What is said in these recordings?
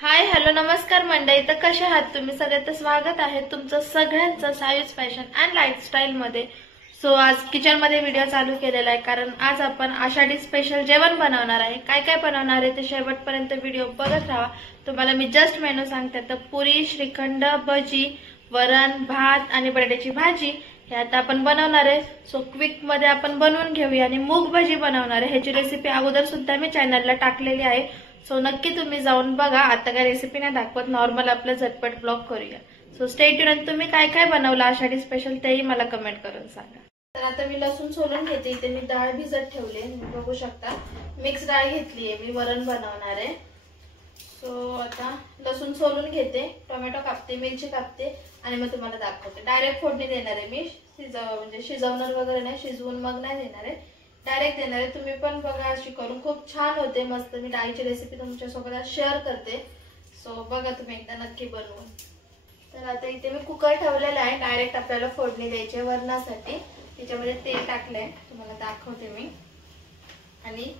Hi hello नमस्कार मंडळी, तर कशा आहात तुम्ही सगळे? तर स्वागत आहे तुमचं सगळ्यांचं सायूज फॅशन अँड लाईफस्टाईल मध्ये। सो आज किचन मध्ये व्हिडिओ चालू केलेला आहे कारण आज आपण आषाढी स्पेशल जेवण बनवणार आहे। काय काय बनवणार आहे ते शेवटपर्यंत व्हिडिओ बघत राहा। तुम्हाला मी जस्ट मेनू सांगते। तर पुरी, श्रीखंड, भजी, वरण, भात आणि बटाट्याची भाजी हे आता आपण बनवणार आहे। सो क्विक मध्ये आपण बनवून घेऊया आणि मूग भजी बनवणार आहे। ह्याची रेसिपी अगोदर सुद्धा मी चॅनलला टाकलेली आहे, सो नक्की तुम्ही जाऊन बघा। आता काय रेसिपी नाही दाखवत, नॉर्मल आपलं झटपट ब्लॉग करूया। So stay tune. तुम्ही काय काय बनवलं आषाढी स्पेशल तेही मला कमेंट करून सांगा। तर आता मी लसूण सोलून घेते। इथे मी डाळ भिजत ठेवले, बघू शकता मिक्स डाळ घेतली आहे, मी वरण बनवणार आहे। सो आता लसूण सोलून घेते, टोमॅटो कापते, मिरची कापते आणि मग तुम्हाला दाखवते। डायरेक्ट फोडणी देणार आहे मी, म्हणजे शिजवणार वगैरे नाही, शिजवून मग नाही देणार आहे, डायरेक्ट देणार आहे। तुम्ही पण बघा, अशी करून खूप छान होते, मस्त। मी डाळीची रेसिपी तुमच्यासोबत शेअर करते, सो बघा तुम्ही एकदा नक्की बनवून। तर आता इथे मी कुकर ठेवलेला आहे, डायरेक्ट आपल्याला फोडणी द्यायची वरणासाठी। त्याच्यामध्ये तेल टाकलंय, तुम्हाला दाखवते मी। आणि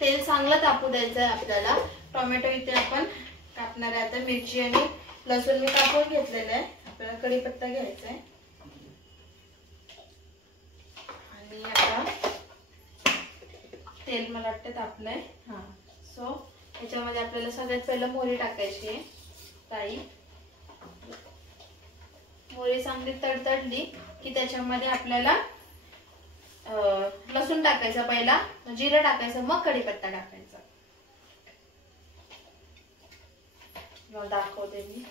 तेल चांगलं तापू द्यायचं आहे आपल्याला। टोमॅटो इथे आपण कापणार आहे, आता मिरची आणि लसूण मी कापून घेतलेलं आहे। आपल्याला कढीपत्ता घ्यायचा आहे आणि आता तेल मला वाटतं तापलंय। सो याच्यामध्ये आपल्याला सगळ्यात पहिलं मोहरी टाकायची आहे। काही मोहरी चांगली तडतडली की त्याच्यामध्ये आपल्याला लसूण टाकायचा, पहिला जिरं टाकायचं, मग कढीपत्ता टाकायचा। मग दाखवते मी।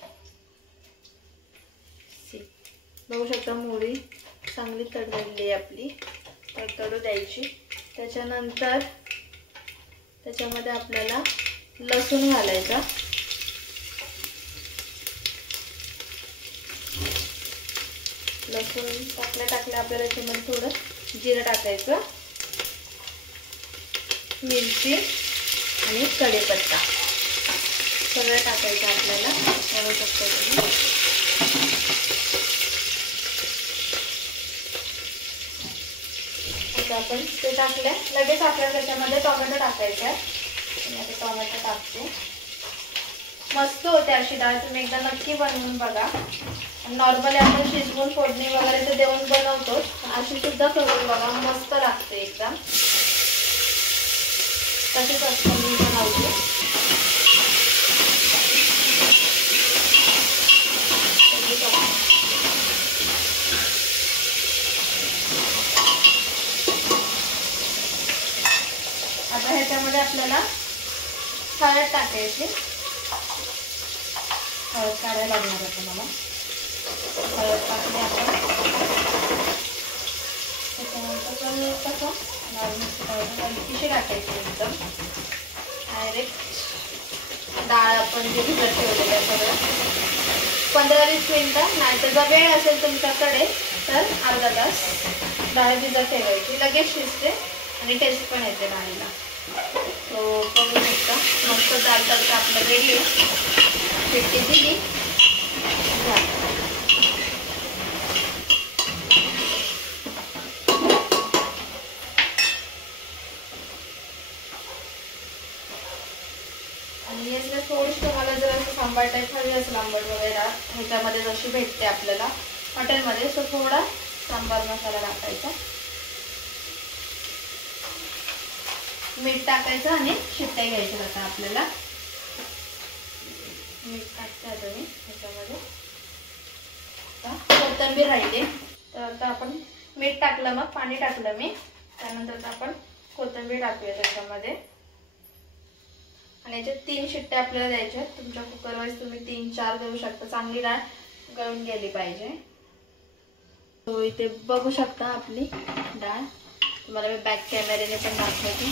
बघू शकता मोहरी चांगली तडतडली आपली, तडतडू द्यायची। त्याच्यानंतर त्याच्यामध्ये आपल्याला लसूण घालायचा। लसूण टाकल्या आपल्याला त्याच्यामध्ये थोडं जिरं टाकायचं, मिरची आणि कढीपत्ता सगळं टाकायचं आपल्याला, बघू शकता तुम्ही। आता आपण ते टाकले, लगेच आपल्याला त्याच्यामध्ये टोमॅटो टाकायचा आहे। आता टोमॅटो टाकते, मस्त होते अशी डाळ, तुम्ही एकदा नक्की बनवून बघा। नॉर्मली आपण शिजवून फोडणी वगैरे ते देऊन बनवतो, अशी सुद्धा करून बघा, मस्त लागते एकदम। तशीच असतं मी बनवते। आता ह्याच्यामध्ये आपल्याला हळद टाकायची, हळद काढायला लागणार आहे मला। हळद टाकली आपण, त्याच्यानंतर कसं लाल मिरची पावडर हलकीशी टाकायची एकदम। डायरेक्ट डाळ आपण जे भिजत ठेवलेलं आहे सगळं 15-20 मिनिटं, नाहीतर जर वेळ असेल तुमच्याकडे तर अर्धा तास डाळ भिजत ठेवायची, लगेच शिजते आणि टेस्ट पण येते डाळीला। तो बघू शकता मस्त डाळ तडका आपलं रेडी आहे। शिट्टी दिली आणि यातलं थोडीशी तुम्हाला जर असं सांबार टाईप हवी असेल, आंबट वगैरे ह्याच्यामध्ये जशी भेटते आपल्याला हॉटेलमध्ये, सो थोडा सांबार मसाला टाकायचा, मीठ टाकायचं आणि शिट्ट्या घ्यायच्या। आता आपल्याला मीठ टाकते आता मी ह्याच्यामध्ये। कोथिंबीर राहिली, तर आता आपण मीठ टाकलं, मग पाणी टाकलं मी, त्यानंतर आपण कोथिंबीर टाकूया त्याच्यामध्ये। आणि याच्यात 3 शिट्ट्या आपल्याला द्यायच्या। तुमच्या कुकर वाईज तुम्ही 3-4 देऊ शकता, चांगली डाळ गळून गेली पाहिजे। तो इथे बघू शकता आपली डाळ, तुम्हाला मी बॅक कॅमेऱ्याने पण दाखवते।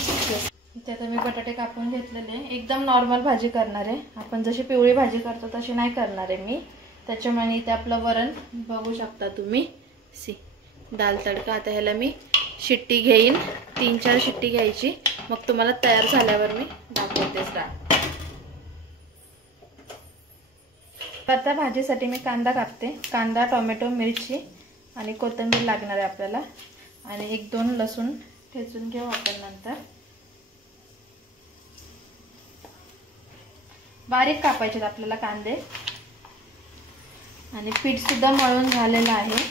इथे आता मी बटाटे कापून घेतलेले, एकदम नॉर्मल भाजी करणार आहे आपण, जशी पिवळी भाजी करतो तशी नाही करणार आहे मी। त्याच्यामुळे इथे आपलं वरण बघू शकता तुम्ही, दाल तडका। आता ह्याला मी शिट्टी घेईन, 3-4 शिट्टी घ्यायची, मग तुम्हाला तयार झाल्यावर मी दाखवतेच डाळ। आता भाजीसाठी मी कांदा कापते, कांदा, टोमॅटो, मिरची आणि कोथिंबीर लागणार आहे आपल्याला, आणि 1-2 लसूण ठेचून घेऊ आपण नंतर। बारीक कापायचे आपल्याला कांदे. आणि पीठ सुद्धा मळून झालेलं आहे.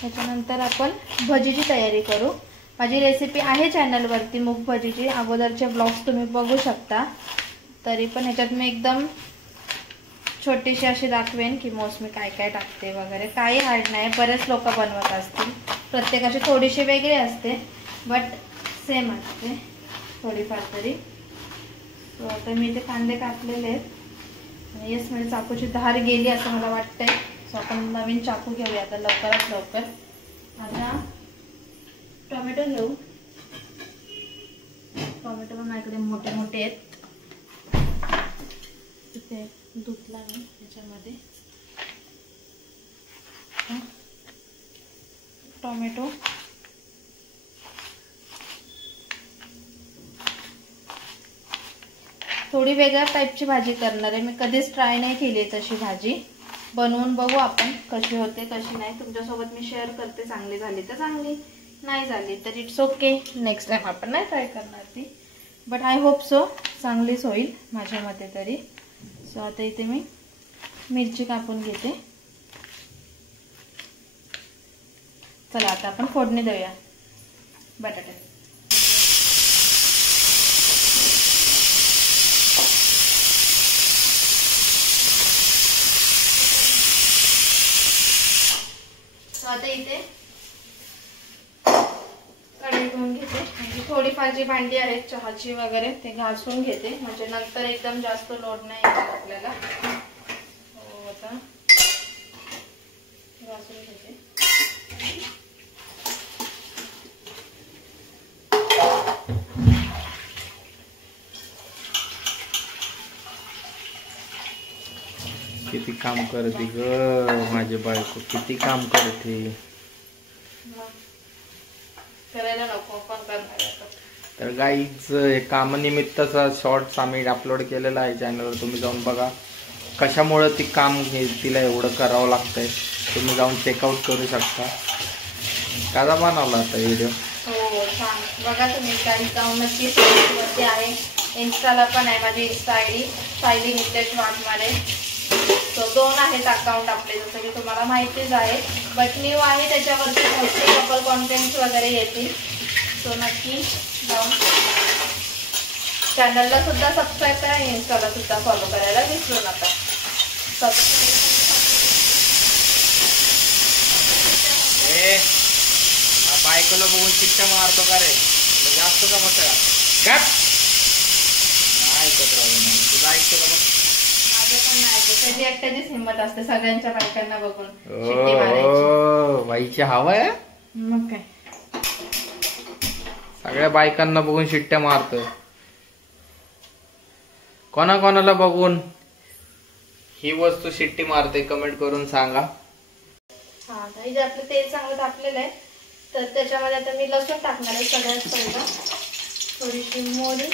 त्याच्यानंतर आपण भजीची तयारी करू. माझी रेसिपी आहे चॅनलवरती मूग भजीची, अगोदरचे ब्लॉग्स तुम्ही बघू शकता. तरी पण ह्याच्यात मी एकदम छोटीशी अशी दाखवेन की मोसमी काय काय टाकते वगैरे. काही हार्ड नाही, बरेच लोक बनवत असतील, प्रत्येकाची थोडीशी वेगळी असते बट सेम असते थोडीफार तरी. सो आता मी इथे कांदे कापलेले आहेत आणि येस म्हणजे चाकूची धार गेली असं मला वाटतंय. सो आपण नवीन चाकू घेऊया आता लवकरात लवकर. आता टोमॅटो घेऊ. टोमॅटो पण माझ्याकडे मोठे मोठे आहेत. इथे धुतला मी त्याच्यामध्ये टोमॅटो. थोडी वेगळ्या टाईपची भाजी करणार आहे मी. कधीच ट्राय नाही केली तशी भाजी. बनवून बघू आपण कशी होते कशी नाही. तुमच्यासोबत मी शेअर करते. चांगली झाली तर चांगली, नाही झाली तर इट्स ओके. नेक्स्ट टाइम आपण नाही ट्राय करणार ती, बट आय होप सो चांगलीच होईल माझ्या मते तरी. सो आता इथे मी मिरची कापून घेते. चला आता आपण फोडणी देऊया बटाटे. आता इथे कढई घेऊन घेते. म्हणजे थोडीफार जी भांडी आहेत चहाची वगैरे ते घासून घेते, म्हणजे नंतर एकदम जास्त लोड नाही येणार आपल्याला. आता घासून घेते. किती काम करते ग माझी बायको, किती काम करते. करायला नको पण करणार. तर गाईच कामानिमित्तचा शॉर्ट्स आम्ही अपलोड केलेला आहे चॅनलवर, तुम्ही जाऊन बघा. कशामुळे ती काम तिला एवढं करावं लागतंय तुम्ही जाऊन चेकआउट करू शकता. कादा बनवला आता व्हिडिओ. हो छान बघा तुम्ही. काही जाऊन नक्कीच वरती आहे, इन्स्टाला पण आहे माझी Insta ID Sayali Nitesh Waghmare. So 2 आहेत अकाउंट आपले, जसं की तुम्हाला माहितीच आहे. बट न्यू आहे त्याच्यावरती मोस्टली कपल कॉन्टेंट्स वगैरे येतील. सो नक्की जाऊन चॅनलला सुद्धा सबस्क्राईब करा, इन्स्टाला सुद्धा फॉलो करायला विसरू नका. बायकोला बघून चिट्ट्या मारतो का रे, जास्त का मत का ऐकत राहू. तुझं ऐकतो का? माझं पण नाही. त्याची एकट्याचीच हिंमत असते सगळ्यांच्या बायकांना बघून. बाईची हवा आहे मग काय, सगळ्या बायकांना बघून शिट्ट्या मारतोय. कोणाकोणाला बघून ही वस्तू शिट्टी मारते कमेंट करून सांगा. हा इथे आपलं तेल चांगलं तापलेलं आहे. तर त्याच्यामध्ये आता मी लसूण टाकणार आहे सगळ्यात पहिला. थोडीशी मोहरी,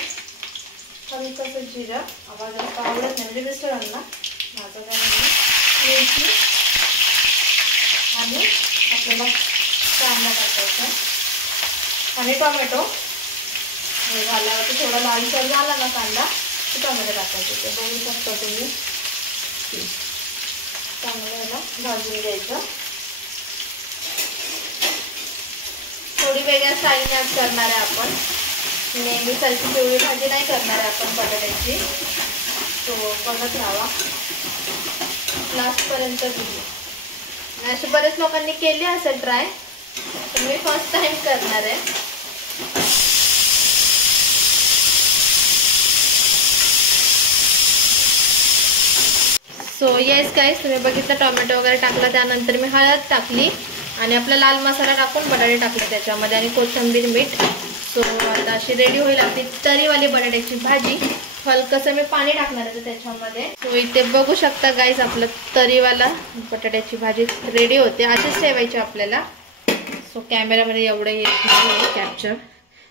हलकंसं जिरं, आवाज आवडत नाही म्हणजे मिस्टरांना, माझं काय नाही. मिरची आणि आपल्याला कांदा टाकायचा आणि टोमॅटो घाल्यावरती थोडा लालसर झाला ना कांदा की टोमॅटो टाकायचं. ते बघू शकता तुम्ही. चांगलं याला भाजून घ्यायचं. थोडी वेगळ्या स्टाईलने आज करणार आहे आपण. नेहमीसारखी पिवळी भाजी नाही करणार आहे आपण बटाट्याची. तो बघत राहावा लास्टपर्यंत व्हिडिओ. असे बरेच लोकांनी केली असेल ट्राय, तर मी फर्स्ट टाइम करणार आहे. सो येस गाईस, तुम्ही बघितलं टोमॅटो वगैरे टाकला, त्यानंतर मी हळद टाकली आणि आपला लाल मसाला टाकून बटाटे टाकले त्याच्यामध्ये आणि कोथिंबीर, मीठ. सो आता अशी रेडी होईल आपली तरीवाली बटाट्याची भाजी. हलकंसं मी पाणी टाकणार आहे त्याच्यामध्ये. सो इथे बघू शकता गाईस, आपलं तरीवाला बटाट्याची भाजी रेडी होते. अशीच ठेवायची आपल्याला. सो कॅमेरामध्ये एवढं येत नाही कॅप्चर.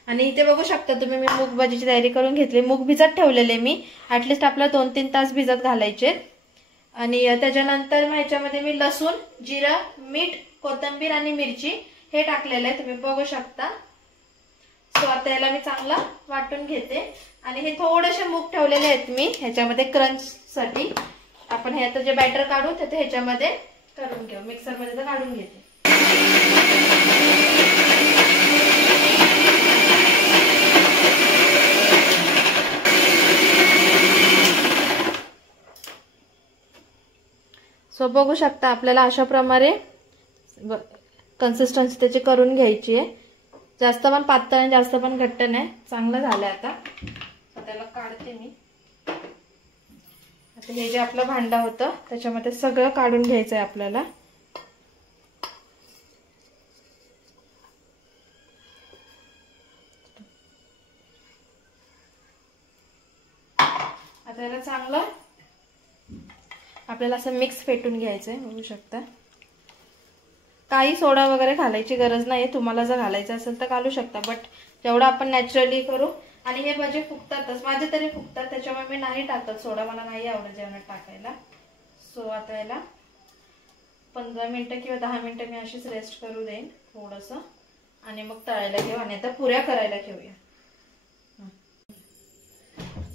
आणि इथे बघू शकता तुम्ही, मी मूग भाजीची तयारी करून घेतली. मूग भिजत ठेवलेले मी, ॲटलिस्ट आपला 2-3 तास भिजत घालायचे. आणि त्याच्यानंतर ह्याच्यामध्ये मी लसूण, जिरं, मीठ, कोथिंबीर आणि मिरची हे टाकलेलं आहे, तुम्ही बघू शकता. सो आता याला मी चांगला वाटून घेते आणि हे थोडेसे मूग ठेवलेले आहेत मी ह्याच्यामध्ये क्रंच साठी. आपण हे आता जे बॅटर काढू ते ह्याच्यामध्ये करून घेऊ. मिक्सर मध्ये तर काढून घेते. सो बघू शकता आपल्याला अशा प्रमाणे कन्सिस्टन्सी त्याची करून घ्यायची आहे. जास्त पण पातळ आणि जास्त पण घट्ट नाही. चांगलं झालंय आता. त्याला काढते मी. आता हे जे आपलं भांडं होतं त्याच्यामध्ये सगळं काढून घ्यायचंय आपल्याला. आता याला चांगलं आपल्याला असं मिक्स फेटून घ्यायचंय. बघू शकता. काही सोडा वगैरे घालायची गरज नाही. तुम्हाला जर घालायचं असेल तर घालू शकता, बट जेवढं आपण नॅचरली करू. आणि हे भजे फुगतातच, माझे तरी फुगतात, त्याच्यामुळे मी नाही टाकत सोडा. मला नाही आवडत जेवणात टाकायला. सो आता याला 15 मिनिटं किंवा 10 मिनिटं मी अशीच रेस्ट करू देईन थोडंसं आणि मग तळायला घेऊ आणि आता पुऱ्या करायला घेऊया.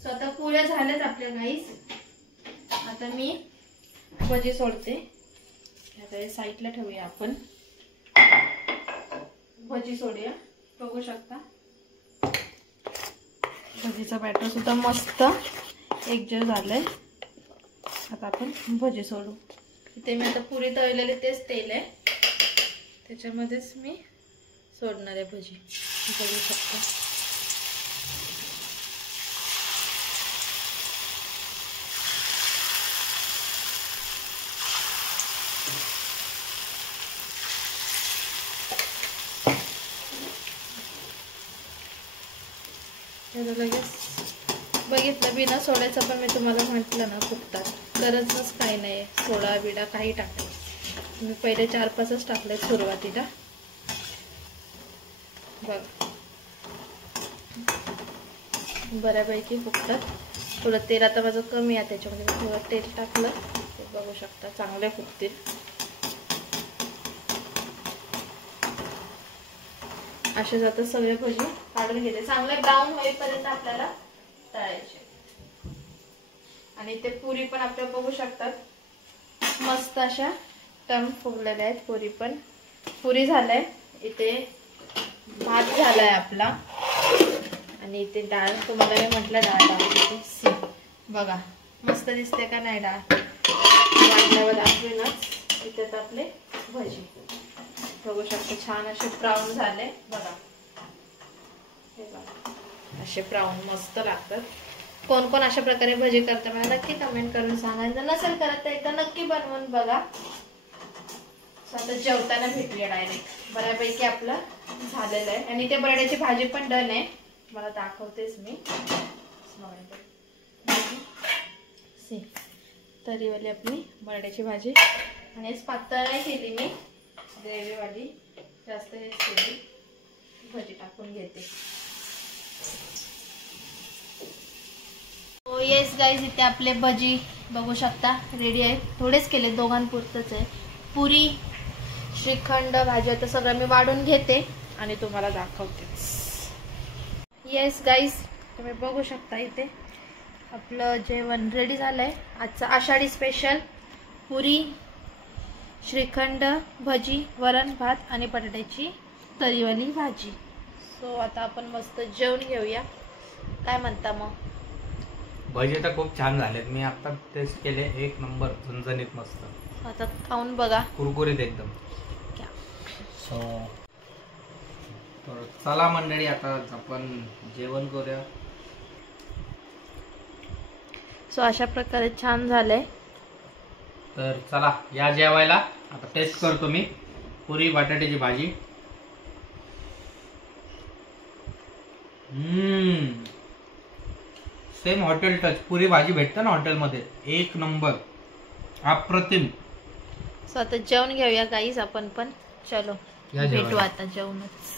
सो आता पुऱ्या झाल्यात आपल्या गाईस. आता मी भजी सोडते. आता साईडला ठेवूया आपण. भजी सोडूया. बघू शकता भजीचा बॅटर सुद्धा मस्त एकजीव झालंय. आता आपण भजी सोडू. इथे मी आता पुरी तळलेले तेच तेल आहे त्याच्यामध्येच मी सोडणार आहे भजी. बघू शकता. लगेच बघितलं बिना सोड्याचं पण मी तुम्हाला म्हटलं ना फुगतात. गरजच काही नाही सोडा बिडा काही टाकायचं. मी पहिले 4-5च टाकले सुरुवातीला. बघ बऱ्यापैकी फुगतात. थोडं तेल आता माझं कमी आहे त्याच्यामध्ये मी थोडं तेल टाकलं. बघू शकता चांगले फुगतील. असे जातात सगळे भजी काढून घेते. चांगले ब्राऊन होईपर्यंत आपल्याला तळायचे. आणि ते पुरी पण आपल्याला बघू शकतात मस्त अशा टम फुगलेल्या आहेत. पुरी पण पुरी झालाय. इथे भात झालाय आपला आणि इथे डाळ. तुम्हाला मी म्हटलं डाळ टाकायची. बघा मस्त दिसते का नाही डाळ. वाटल्यावर दाखवेनच. इथे आपले भजी बघू शकता छान असे ब्राऊन झाले. बघा हे बघा असे ब्राऊन मस्त लागतात. कोण कोण अशा प्रकारे भजी करतात मला नक्की कमेंट करून सांगा. जर नसेल करत तर एकदा नक्की बनवून बघा. आता जेवताना भेटूया डायरेक्ट. बऱ्यापैकी आपलं झालेलं आहे आणि ते बटाट्याची भाजी पण डन आहे. मला दाखवतेच मी. तरीवाली आपली बटाट्याची भाजी आणि पातळ नाही केली मी, ग्रेव्हीवाली जास्त हेच केली. भजी टाकून घेते. हो येस गाईज इथे आपले भजी बघू शकता रेडी आहेत. थोडेच केले दोघांपुरतच आहे. पुरी श्रीखंड भाजी आता सगळं मी वाढून घेते आणि तुम्हाला दाखवते. येस गाईज तुम्ही बघू शकता इथे आपलं जेवण रेडी झालंय. आजचा आषाढी स्पेशल पुरी श्रीखंड भजी वरण भात आणि बटाट्याची तरीवाली भाजी. सो आता आपण मस्त जेवण घेऊया. काय म्हणता मग? भजी तर खूप छान झालेत. मी आता टेस्ट केले. एक नंबर झणझणीत मस्त. आता खाऊन बघा. कुरकुरीत एकदम. सो चला मंडळी आता आपण जेवण करूया. सो अशा प्रकारे छान झालंय. तर चला या जेवायला. आता टेस्ट करतो मी पुरी बटाट्याची भाजी. सेम हॉटेल टच पुरी भाजी भेटतं ना हॉटेलमध्ये. एक नंबर अप्रतिम. सो आता जेवण घेऊया गाईस आपण पण. चलो भेटू आता जेवणच.